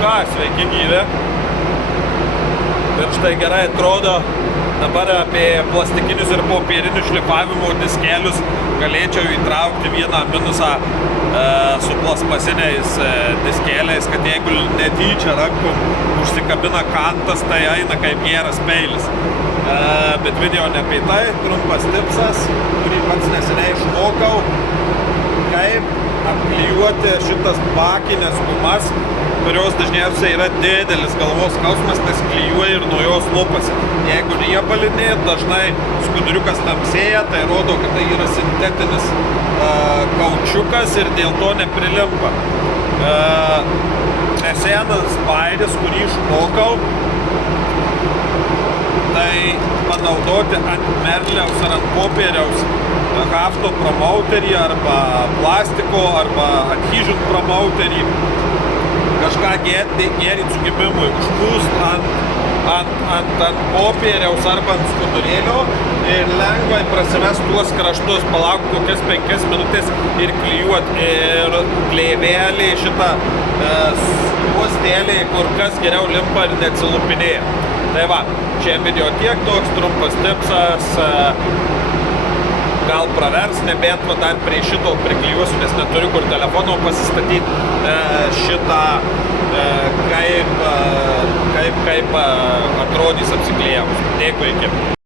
ką, sveiki gyvi. Ir štai gerai atrodo dabar apie plastikinius ir popierinius šlifavimo diskelius galėčiau įtraukti vieną minusą su plasmasiniais diskeliais, kad jeigu netyčia rankom užsikabina kantas, tai eina kaip geras peilis. Bet video ne apie tai, trumpas tipsas, kurį pats neseniai išmokau, kaip apklijuoti šitas bakinės gumas, kurios dažniausiai yra didelis galvos skausmas, nes klijuoja ir nuo jos lopasi. Jeigu riebalinė, dažnai skuduriukas tamsėja, tai rodo, kad tai yra sintetinis kaučiukas ir dėl to neprilimpa. Nesenas bairis, kurį išmokau, tai panaudoti ant merliaus ar ant popieriaus hafto promauterį arba plastiko arba adhesion promauterį, kažką gėrint sugimimui, užpūst ant popieriaus arba ant skudurėlio ir lengvai prasivest tuos kraštus, palaukti kokias 5 minutės ir klijuot. Ir glėvelį šitą juostelį kur kas geriau limpa ir neatsilupinėja. Tai va, šiandien video tiek, toks trumpas tipsas, gal pravers, nebent va dar prie šito priklijuosiu, nes neturiu kur telefono pasistatyti šitą, kaip atrodys apsiklijavus. Dėkui, iki.